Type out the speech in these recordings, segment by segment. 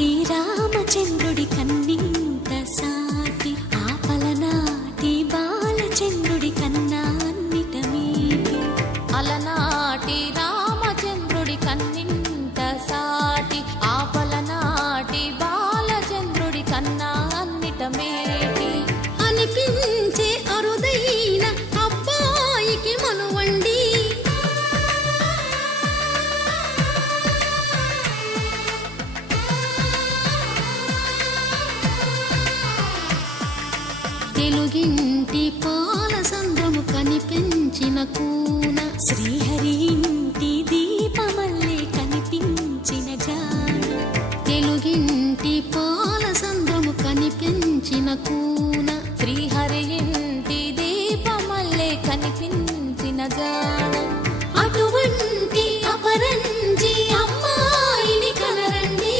అలనాటి రామచంద్రుడి కన్నింత సాటి ఆపలనాటి బాలచంద్రుడి కన్నా అన్నిట మీటి. అలనాటి రామచంద్రుడి కన్నింత సాటి ఆపలనాటి బాలచంద్రుడి కన్నా అన్నిట మేటి అనిపించే అరుదైన అబ్బాయికి మనువండి. తెలుగింటి పాలసంద్రము కనిపించిన కూన శ్రీహరి ఇంటి దీపమల్లే కనిపించిన జాడ. తెలుగింటి పాలసంద్రము కనిపించిన కూన శ్రీహరి ఇంటి దీపమల్లే కనిపించిన జాడ. అటువంటి అపరంజి అమ్మాయిని కనరండి.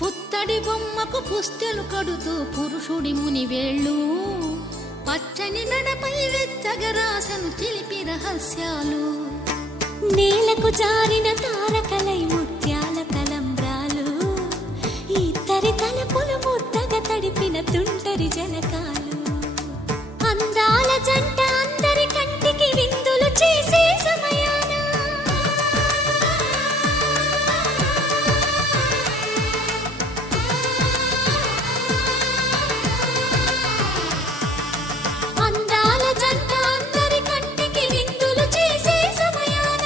పుత్తడి బొమ్మకు పుస్తెలు కడుతూ పురుషుడి ముని వేళ్ళు పచ్చని నడపై వెచ్చగరాసను చిలిపి రహస్యాలు. నేలకు జారిన తారకలై ముత్యాల తలంబ్రాలు ఇద్దరి తలపులు ముద్దగా తడిపిన తుంటరి జలకాలు. అందాల జంట అందరి కంటికి విందులు చేసే సమయాన అందాల జంట అందరి కంటికి విందులు చేసే సమయాన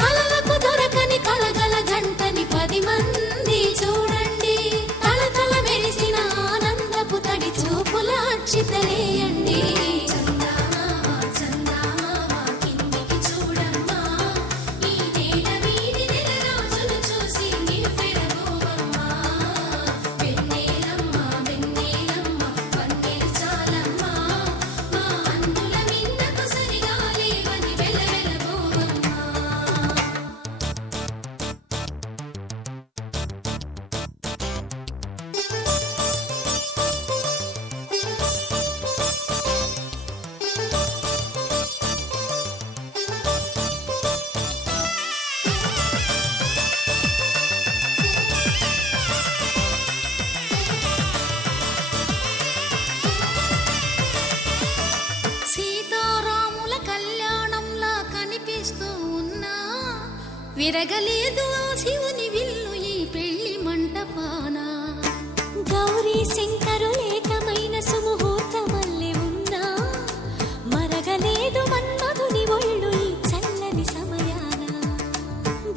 కలలకు దొరకని కలగల జంటని 10 మంది చూడండి. తలతల మెరిసిన ఆనందపు తడి చూపుల అచ్చితలేయండి. సీతారాముల కళ్యాణంలా కనిపిస్తూ ఉన్నా విరగలేదు ఆ శివుని విల్లు ఈ పెళ్లి మంటపాన. గౌరీ శంకరులేకమైన సుముహూర్తమల్లె ఉన్నా మరగలేదు మన్మధుని ఒళ్ళు ఈ చల్లని సమయాన.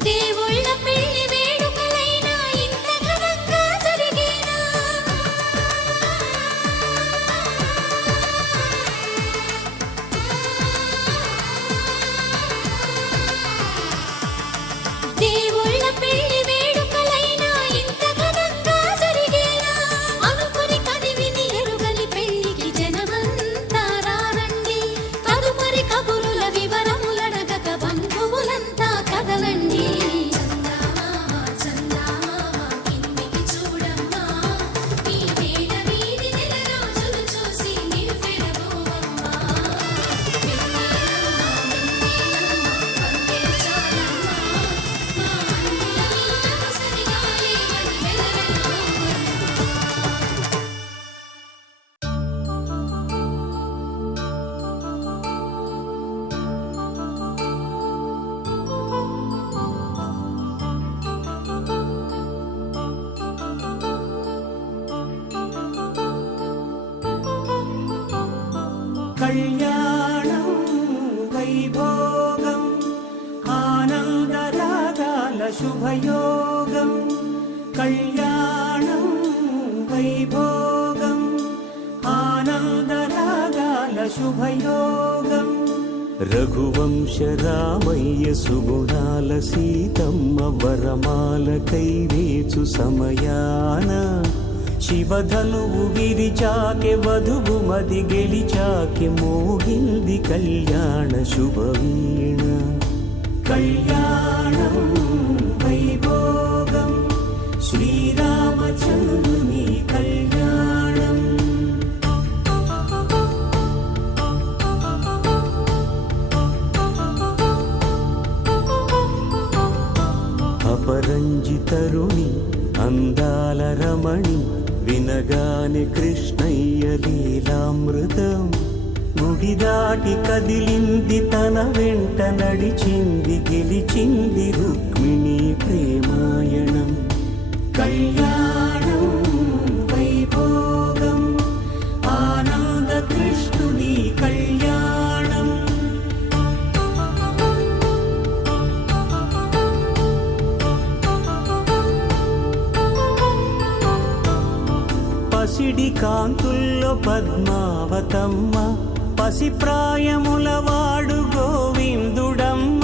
దేవుళ్ళ పెళ్లి వేడుకలైనా ఇంత ఘనంగా జరిగేనా. దేవుళ్ళ పెళ్లి శుభయోగం కళ్యాణం వైభోగం ఆనందరాగాల శుభయోగం రఘువంశ రామయ్య సుగుణాల సీతమ్మ వరమాల కైవేచు సమయాన శివధనువు విరిచాకె వధువు మది గెలిచాకె మోగింది కళ్యాణ శుభవీణ కళ్యాణం వైభోగం శ్రీరామచంద్రుని కళ్యాణం అపరంజితరుణి అందాల రమణి వినగానే కృష్ణయ్య లీలామృతం గుడి దాటి కదిలింది తన వెంట నడిచింది గెలిచింది రుక్మిణి ప్రేమాయణం కళ్యాణం వైభోగం ఆనంద కృష్ణుని కళ్యాణం పసిడి కాంతుల్లో పద్మావతమ్మ పసిప్రాయముల వాడు గోవిందుడమ్మ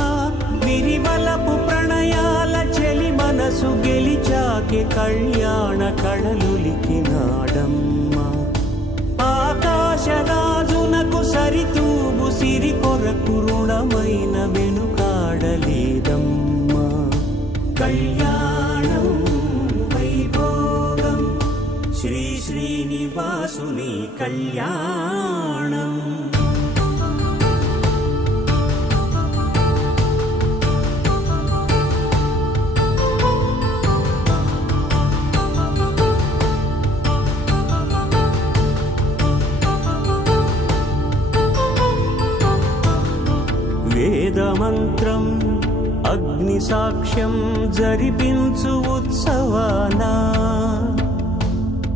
విరివలపు ప్రణయాల చెలి మనసు గెలిచాకే కళ్యాణ కళలులికినాడమ్మ ఆకాశరాజునకు సరితూబు సిరి కొరకు రుణమైన వెనుకాడలేదమ్మ కళ్యాణం వైభోగం శ్రీ శ్రీనివాసుని కళ్యాణం వేదమంత్రం అగ్ని సాక్ష్యం జరిపించు ఉత్సవానా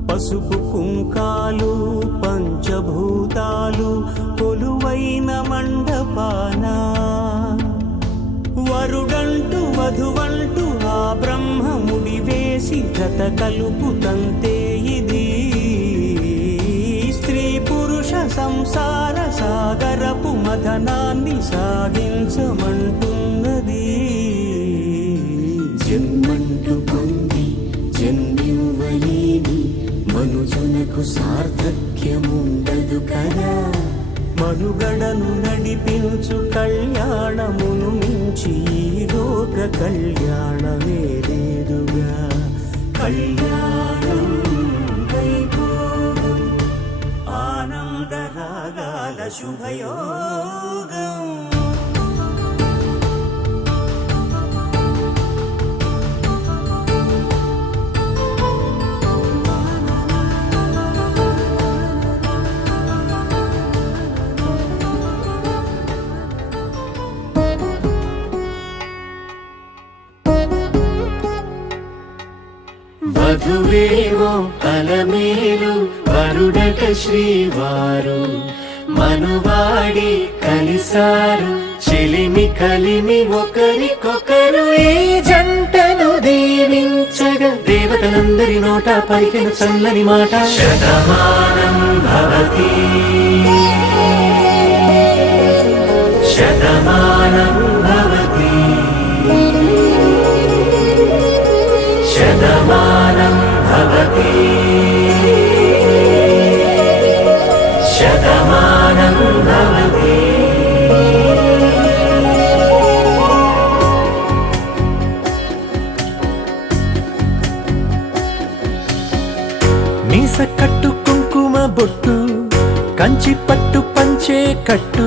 పసుపు కుంకాలు పంచభూతాలు కొలువైన మండపాన వరుడంటూ వధువంటూ ఆ బ్రహ్మముడి వేసి జత కలుపుతంతే ఇది స్త్రీ పురుష సంసార సాగరపు మథనాన్ని సాగించమంటున్నది జన్మంటూ పొంది జన్మివ్వలేని మనుజునకు సార్థక్యముండదు కదా మనుగడను నడిపించు కళ్యాణమును మించి ఈ లోక కళ్యాణమే లేదుగా కళ్యాణం వైభోగం ఆనందరాగాల శుభయోగం వధువేవో అలమేలు వరుడట శ్రీవారు మనువాడి కలిసారు చెలిమి కలిమి ఒకరికొకరు ఈ జంటను దీవించగా దేవతలందరి నోట పలికిన చల్లని మాట శతమానం భవతి శతమానం భవతి శతమానం భవతి శతమానం భవతి మీస కట్టు కుంకుమ బొట్టు కంచి పట్టు పంచే కట్టు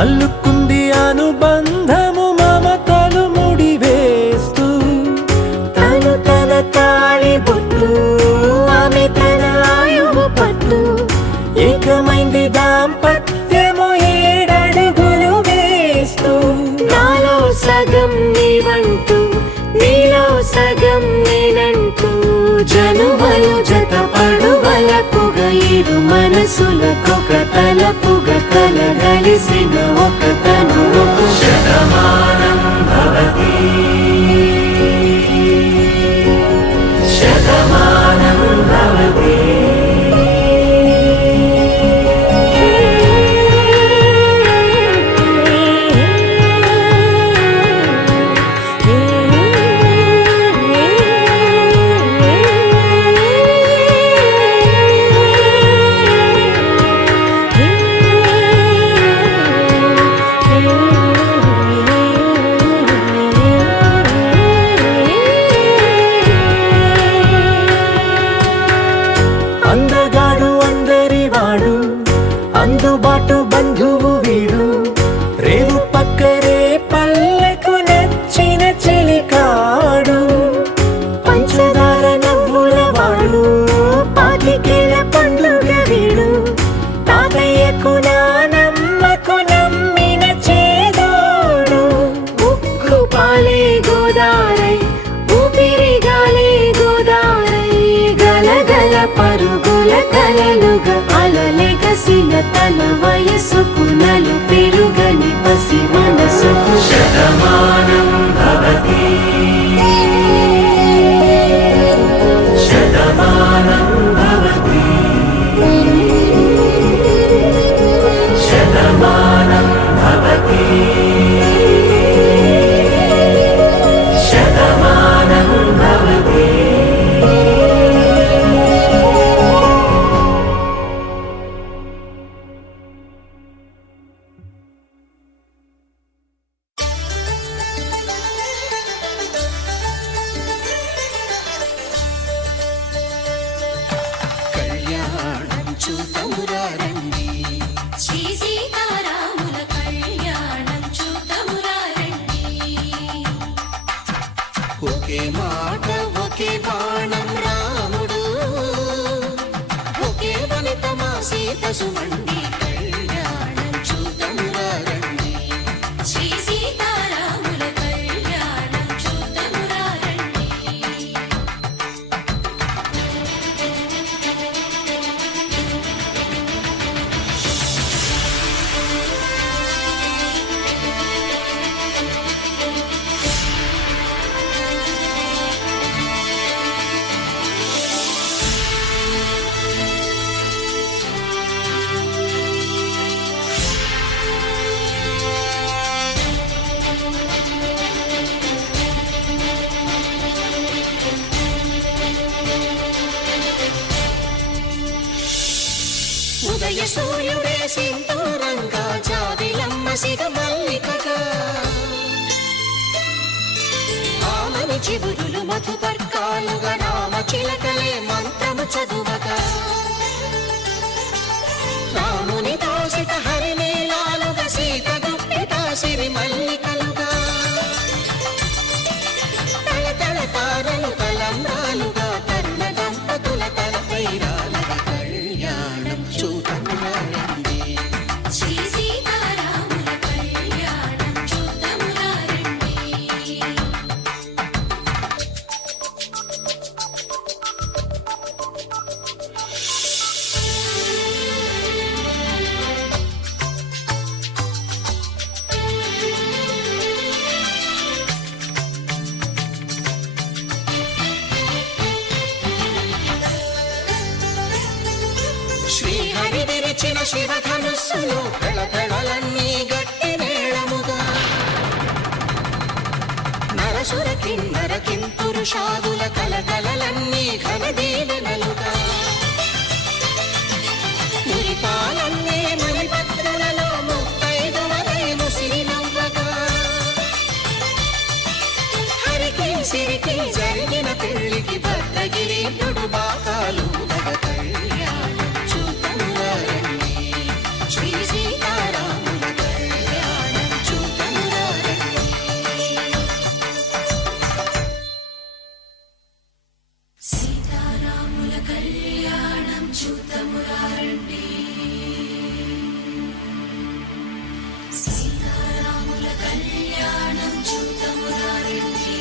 అల్లుకుంది అనుబంధము మమతలు ముడివేస్తూ తను తన తాళి బొట్టు ఆమె తన ఆయువు పట్టు ఏకమైంది దాంపత్యము 7 అడుగులు వేస్తూ నాలో సగం నీవంటూ నీలో సగం నేనంటూ జనుమలు జత పడువలకుగా ఇరు మనసులకొక తలపుగా కలగలిసిన ఒక తను శతమానం భవతి పరుగుల కలలుగా అలలెగసిన తన వయసుకు నలు పెరుగని పసి మనసుకు శతమానం భవతి శతమానం భవతి శతమానం భవతి శతమానం భవతి. కళ్యాణం చూతమురా రండి శ్రీ సీతారాముల కళ్యాణం చూతమురా రండి. ఒకే మాట ఒకే బాణం రాముడు ఒకే వనిత మా సీత సుమండి కళ్యాణం చూతమురా రండి శ్రీ సీతారాముల కళ్యాణం చూతమురా రండి. ఉదయ సూర్యుడే సింధూరంగా జాబిలమ్మ సిగ మల్లికగా ఆమని చివురులు మధుపర్కాలుగా రామ చిలకలే మంత్రము చదువగా రాముని దోసిట హరినీలాలుగా సీత గుప్పిట సిరి మల్లికలుగా తల తల తారలు తలంబ్రాలుగా తరుణ దంపతుల తలపై రాలగా కళ్యాణం చూతమురా రండి శ్రీ సీతారాముల కళ్యాణం చూతమురా రండి. శ్రీహరి విరిచిన శివధనుస్సులో పెళపెళలన్నీ గట్టి మేళముగా నరసుర కిన్నర కింపురుషాదుల కలకలలన్నీ ఘన దీవెనలుగా మురిపాలన్నీ మణిపత్రులలో ముత్తైదువలై ముసిరి నవ్వగా హరికి సిరికి జరిగిన పెళ్లికి భద్రగిరి బాకాలు కళ్యాణం చూతమురా రండి శ్రీ సీతారాముల కళ్యాణం చూతమురా రండి. సీతారాముల కళ్యాణం చూతమురా రండి. సీతారాముల కళ్యాణం చూతమురా రండి.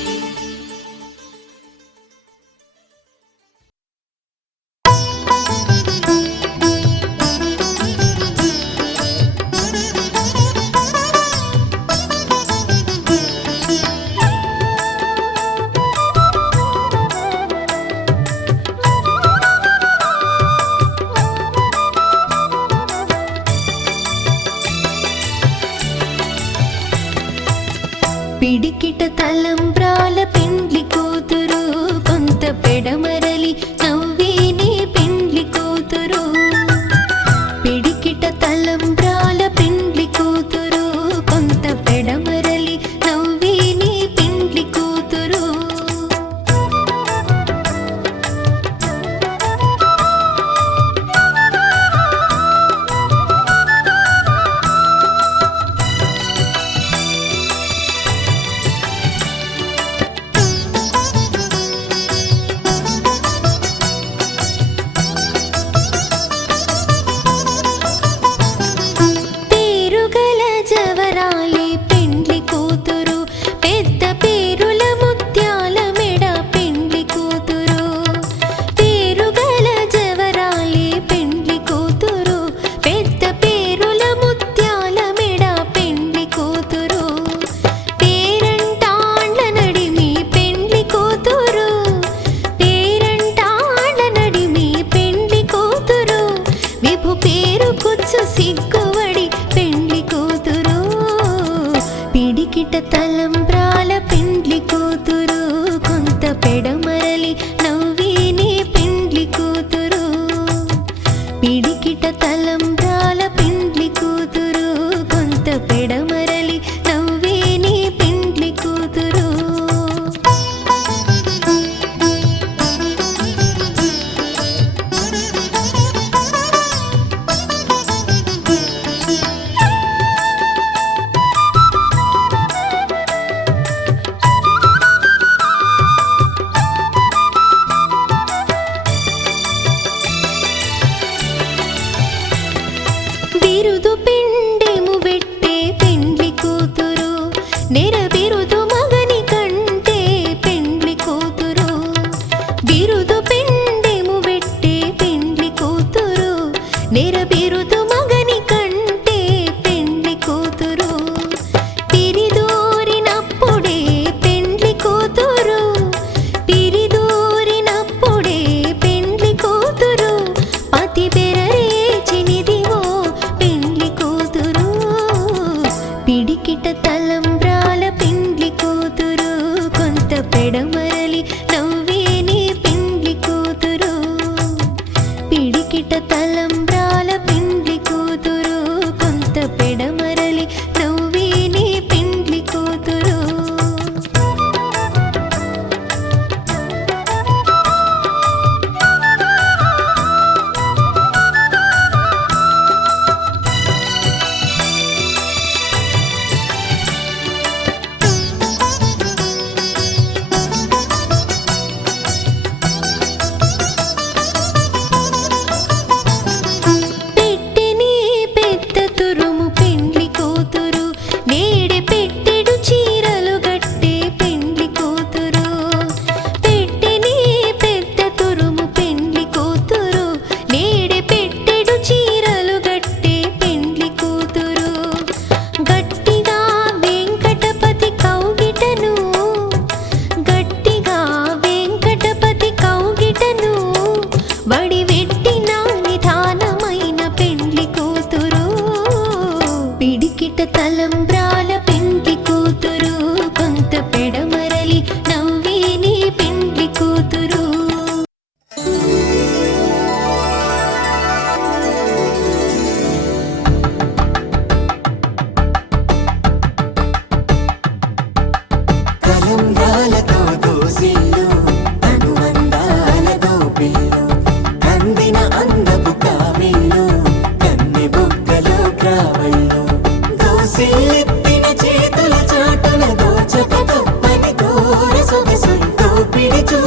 పిడికిట తలంబ్రాల పెండ్లి కూతురు కొంత పెడమరలి నవ్వేనే పెండ్లి కూతురు పిడికిట తలంబ్రాల పెండ్లి కూతురు కొంత పెడమరలి నవ్వేనే పెండ్లి కూతురు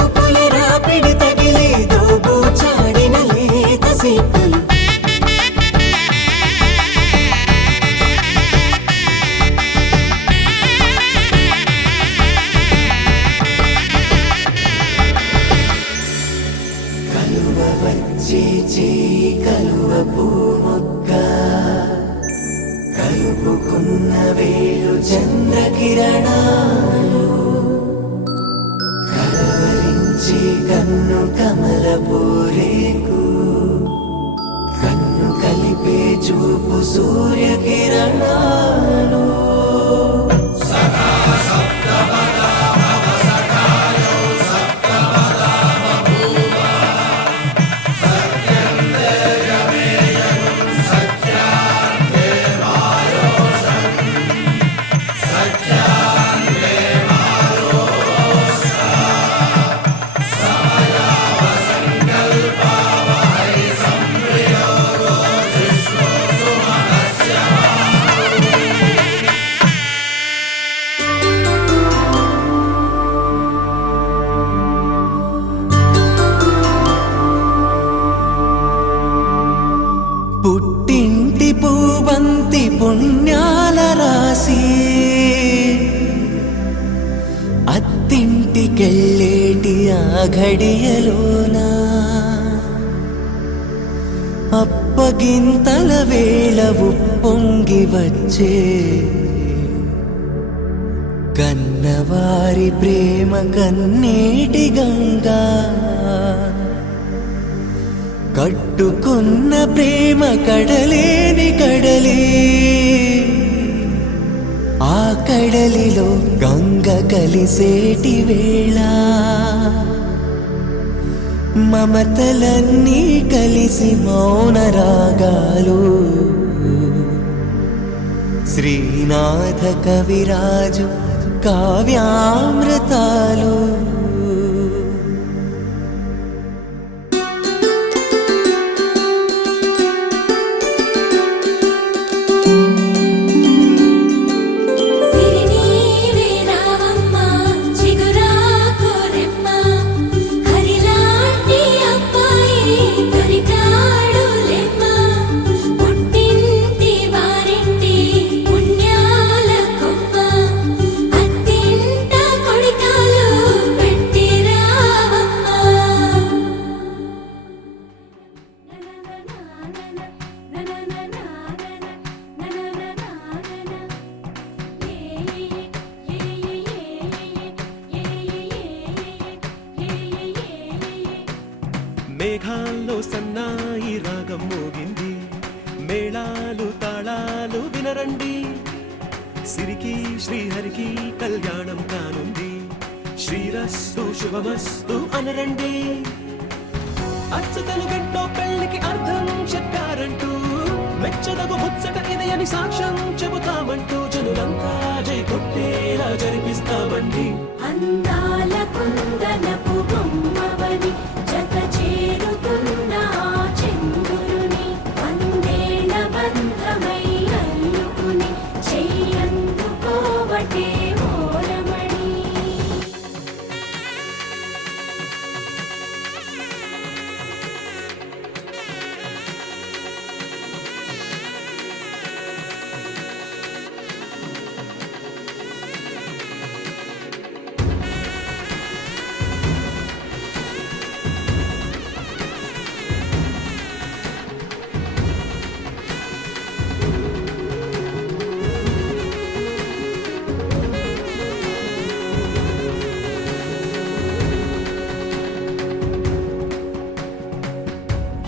చూపుల రాపిడి తగిలి దోబూచాడిన లేత సీపులు కలువ వచ్చే చేయి కలువ పూమొక్క కలుపుకున్న వేలు చంద్రకిరణాలు కలవరించి కన్ను కమల పూరేకు కన్ను కలిపే చూపు సూర్యకిరణాలు పుట్టింటి పూబంతి పుణ్యాల రాసి అత్తింటికెళ్ళేటి ఆ ఘడియలోనా అప్పగింతల వేళ ఉప్పొంగి వచ్చే కన్నవారి ప్రేమ కన్నీటి గంగా కట్టుకున్న ప్రేమ కడలేని కడలి ఆ కడలిలో గంగ కలిసేటి వేళ మమతలన్నీ కలిసి మౌన రాగాలు శ్రీనాథ కవిరాజు కావ్యామృతాలు సిరినీవే రావమ్మ చిగురాకు రెమ్మ హరిలాంటి అబ్బాయి దొరికాడు లెమ్మ పుట్టింటి వారింటి పుణ్యాల కొమ్మ అత్తింట కొడికాలు పెట్టి రావమ్మ మేఘాల్లో సన్నాయి రాగం మోగింది మేళాలు తాళాలు వినరండి సిరికి శ్రీహరికి కళ్యాణం కానుంది శ్రీరస్తు శుభమస్తు అనరండి అచ్చతలు గంటో పెళ్లికి అర్థం చెప్పారంటూ మెచ్చదగు ముచ్చట ఇది అని సాక్ష్యం చెబుతామంటూ జనులంతా జై కొట్టేలా జరిపిస్తామండి అందాల కుందనపు బొమ్మవని జత చేరుతున్న ఆ చంద్రుని వందేళ్ల బంధమై అల్లుకుని చెయ్యందుకోవటే ఓరమణి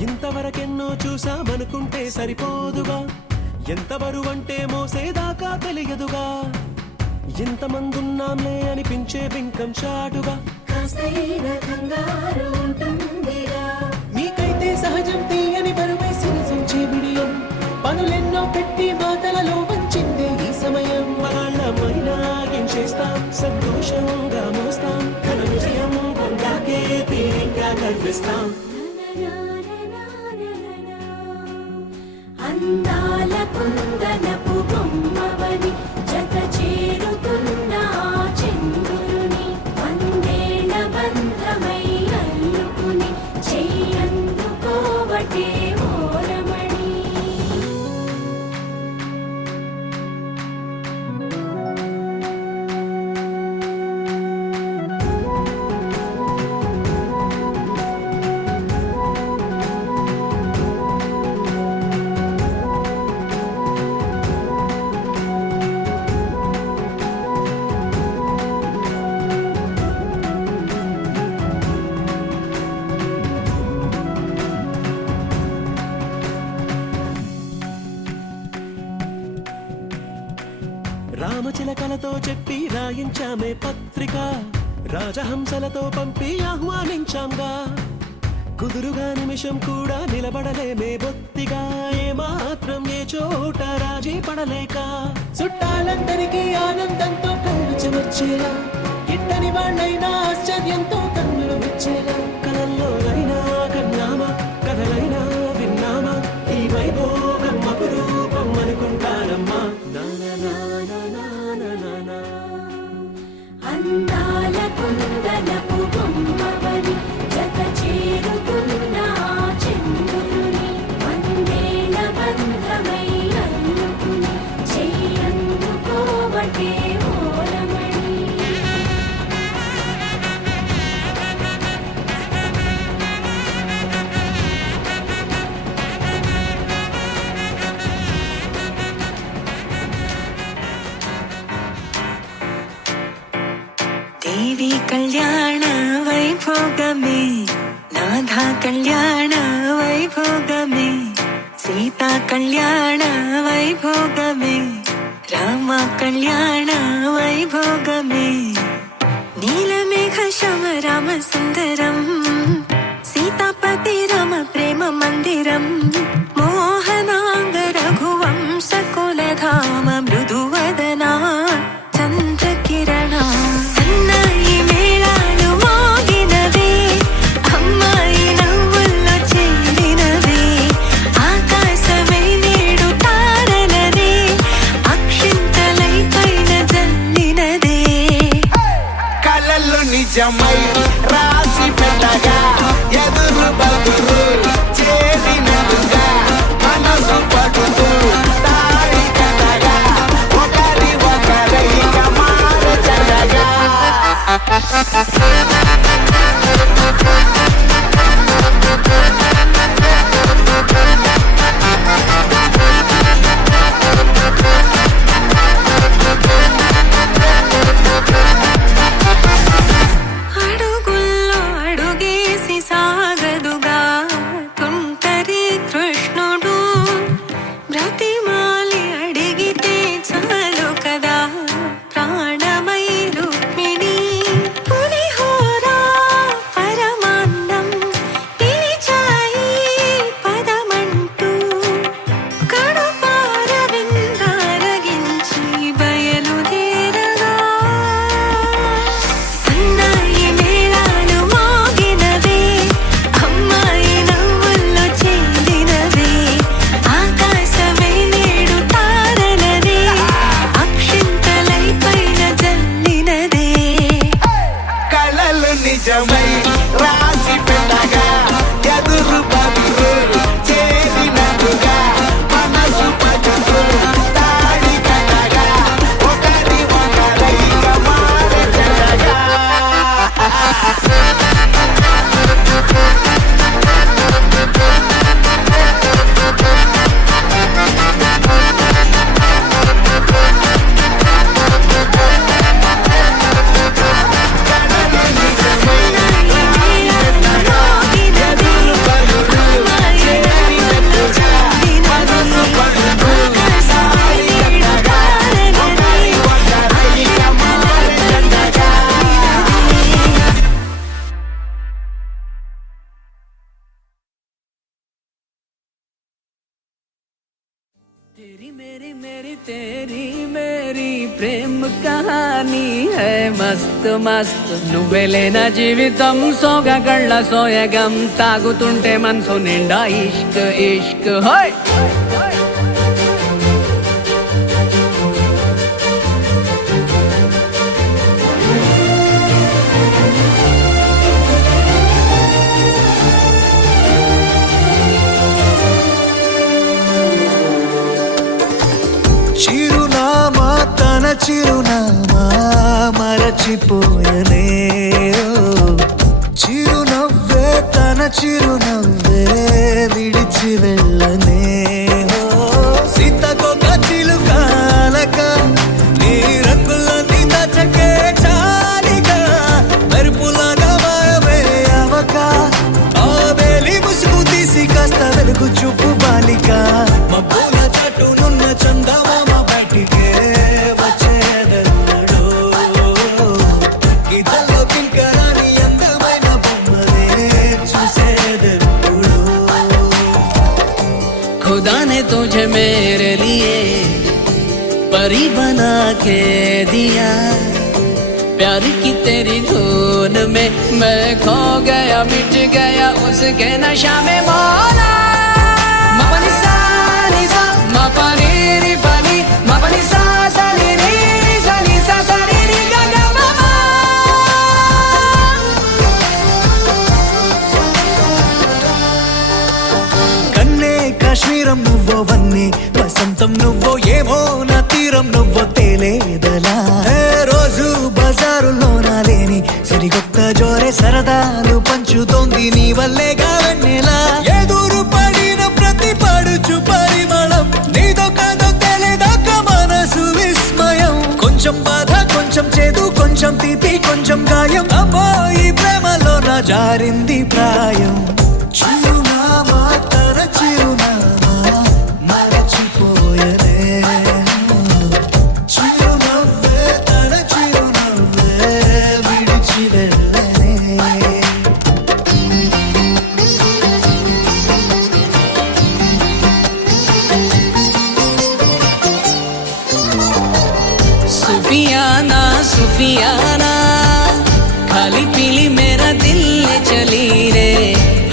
ఇంతవరకెన్నో చూసామనుకుంటే సరిపోదుగా ఎంత బరువంటే మోసేదాకా తెలియదుగా ఇంతమందున్నాంలే అనిపించే బింకం చాటుగా కాస్తైన కంగారు ఉంటుందిగా మీకైతే సహజం తీయని బరువే సిరసించే బిడియం పనులెన్నో పెట్టి మాటలలో వంచిందే ఈ సమయం వాళ్ళమైనా ఏం చేస్తాం సంతోషంగా మోస్తాం ఘన విజయం పొందాకే తీరిగ్గా కనిపిస్తాం అందాల కుందనపు బొమ్మవని జత చేరుతున్న ఆ చంద్రుని వందేళ్ల బంధమై చిలకలతో చెప్పి రాయించామే పత్రిక, రాజహంసలతో పంపి ఆహ్వానించాంగా. కుదురుగా నిమిషం కూడా నిలబడలేమే బొత్తిగా, ఏమాత్రం ఏ చోట రాజీ పడలేక. చుట్టాలందరికీ ఆనందంతో కళ్ళు చెమర్చేలా, గిట్టని వాళ్ళైనా ఆశ్చర్యంతో కన్నులు వచ్చేలా. కలల్లోనైనా కన్నామా, కథలైనా విన్నామా, ఈ వైభోగం అపురూపం అనుకుంటారమ్మా. అందాల కుందనపు బొమ్మవని జత చేరుకున్న ఆ చంద్రుని, వందేల బంధమై అల్లుకుని చెయ్యందుకోవటే ఓరమణి. దేవి కళ్యాణ వైభోగమే, నాథ కళ్యాణ వైభోగమే, సీతా కళ్యాణ వైభోగమే, రామ కళ్యాణ వైభోగమే. నీలమేఘ శమ రామ సుందరం, సీతాపతి రామ ప్రేమ మందిరం, మోహనాంగ రఘువంశ కులధామ మృదువదనా చంద్రకిరణ. సన్నాయి మేళాలు మోగినవే, అమ్మాయి నవ్వుల్లో చెందినవే, ఆకాశమే నేడు తారలనే అక్షింతలై పైన జల్లినదే. కలలు నిజమై రాసి పెట్టగా, ఎదురు బదురు చేరినదుగా, మనసు పడుతూ తాడి కథగా, ఒకరి ఒకరైక మారచగా. అడుగుల్లో అడుగేసి సాగదుగా తుంటరి కృష్ణుడు, బ్రతిమాలి అడిగితే చాలు కదా ప్రాణమై రుక్మిణి. పులిహోర పరమాన్నం పిలిచాయి పదమంటూ, కడుపార విందారగించి బయలుదేరగా. సన్నాయి మేళాలు మోగినవే, అమ్మాయి నవ్వుల్లో చెందినవే, ఆకాశమే నేడు తారలనే అక్షింతలై పైన జల్లినదే. కలలు నిజమై రాసి పెట్టగా, ఎదురు బదురు చేరినదుగా, మనసు పడుతూ తాడి కథగా, ఒకరి ఒకరైక మారచగా. तेरी मेरी मेरी तेरी मेरी प्रेम कहानी है मस्त मस्त నువ్వెలేన జీవితం సోగగళ్ళ సోయగం తాగుతుంటే మనసు నిండా ఇష్క్ ఇష్క్ హోయ్. చిరునామా తన చిరునామా మరచిపోయనే, చిరునవ్వే తన చిరునవ్వే విడిచి వెళ్ళనే. సీతకొక చిలుకాలక నీ రంగులన్నీ దచకే చాలిగా, మెరుపులాగా మాయమే అవక, ఆ వేలి ముసుగు తీసి కాస్త వెలుగు చూపు బాలిక. మబ్బుల చటునున్న చందమామ బయటికే వచ్చేదే तुझे मेरे लिए परी बना के दिया। प्यार की तेरी धुन में मैं खो गया, मिट गया उसके नशा में मौला। मपनी सा नी सा मपनी री पनी मपनी सा सा नी री सा नी सा सा री री गा गा मामा। కన్నే కాశ్మీరం నువ్వో వన్నే వసంతం నువ్వో ఏమో నా తీరం నువ్వో తేలేదలా। రోజు బజారులోన లేని సరికొత్త జోరే సరదాలు పంచుతోంది నీ వల్లేగా వెన్నెలా। ఎదురు పడిన ప్రతి పడుచు పరిమళం నీదో కాదో తెలియదాకా మనసు విస్మయం। కొంచెం బాధ కొంచెం చేదు కొంచెం తీపి కొంచెం గాయం, అమ్మో ఈ ప్రేమలో నా జారింది ప్రాయం। చిరునామా తన చిరునామా మరచిపోయనే, చిరునవ్వే తన చిరునవ్వే విడిచి వెళ్ళనే। सुफियाना सुफियाना खाली पीली मेरा दिल ले चली रे।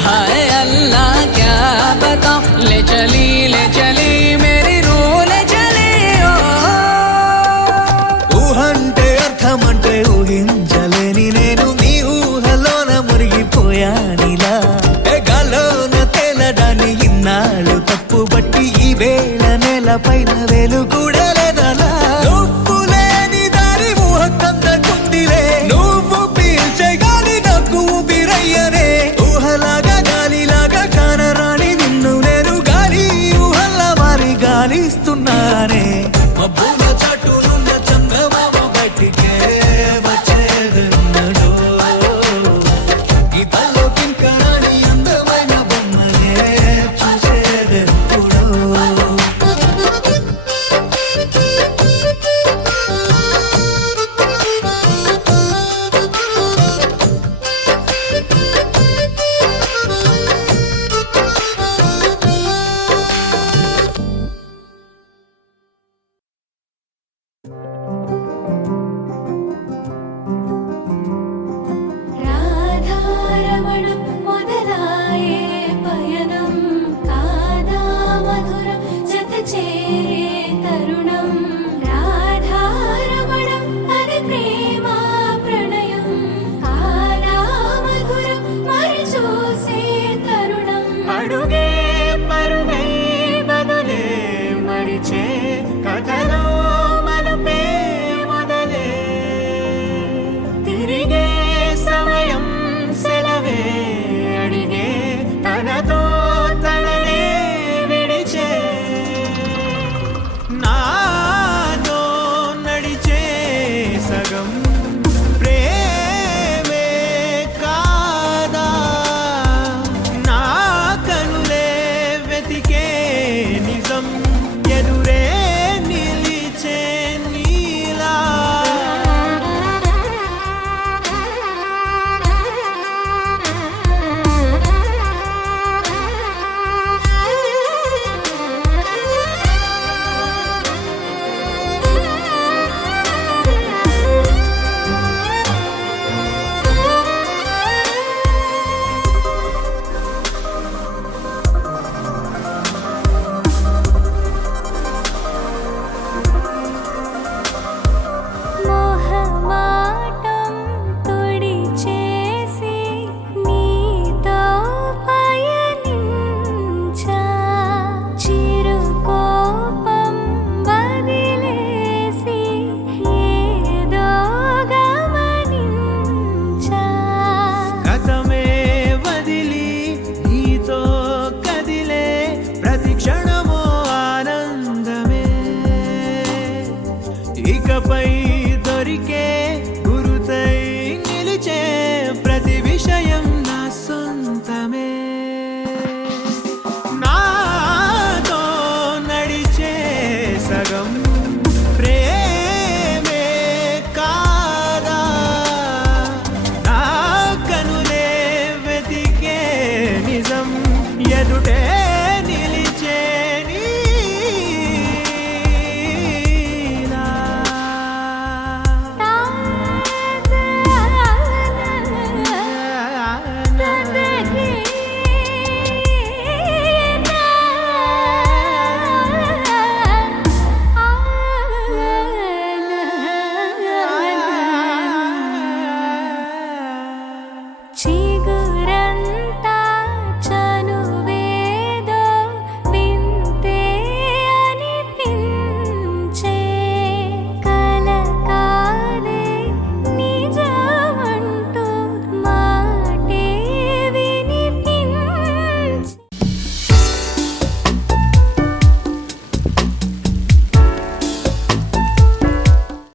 हाय अल्लाह क्या बताऊं, ले चली मेरी रूह ले चली। ఊహంటే అర్థమంటే ఊహించలేని నేను నీ ఊహలోన మురిగిపోయానిలా। గాల్లోన తేలడాన్ని ఇన్నాళ్ళు తప్పుబట్టి ఈ వేళ నేల పైన వేలు కూడా లేదలా। నువ్వు లేని దారి ఊహ కందకుందిలే, నువ్వు పీల్చే గాలి నాకు ఊపిరయ్యనే। ఊహలాగా గాలిలాగా కానరాని నిన్ను నేను గాలి ఊహల్లా మారి గాలిస్తున్నానే। మబ్బుల చాటునున్న చందమామ బయటికే వచ్చేదన్నడు, ఈ తల్లో కింకరాని అందమైన బొమ్మనే చూసేదెప్పుడు। రాధారమణం మొదలాయే పయనం కాదా మధురం జత చేరే తరుణం। రాధారమణం అది ప్రేమ ప్రణయం కాదా మధురం మరి చూసే తరుణం। అడుగే పరుగే బదులే మరిచే కథలో మలుపే మొదలే, తిరిగే సమయం సెలవే అడిగే తనతో తననే విడిచే। నాతో నడిచే సగం ప్రేమే కాదా, నా కనులే వెతికే నిజం ఎదురే నిలిచే నీలా। మోహమాటం తొడి చేసి నీతో పయనించా, చిరుకోపం వదిలేసి ఏదో గమనించా। గతమే వదిలి నీతో కదిలే ప్రతి క్షణమో ఆనందమే, ఇకపై దొరికే గురుతై నిలిచే ప్రతి విషయం నా సొంతమే। నాతో నడిచే సగం ప్రేమే కాదా, నా కనులే వెతికే నిజం ఎదుటే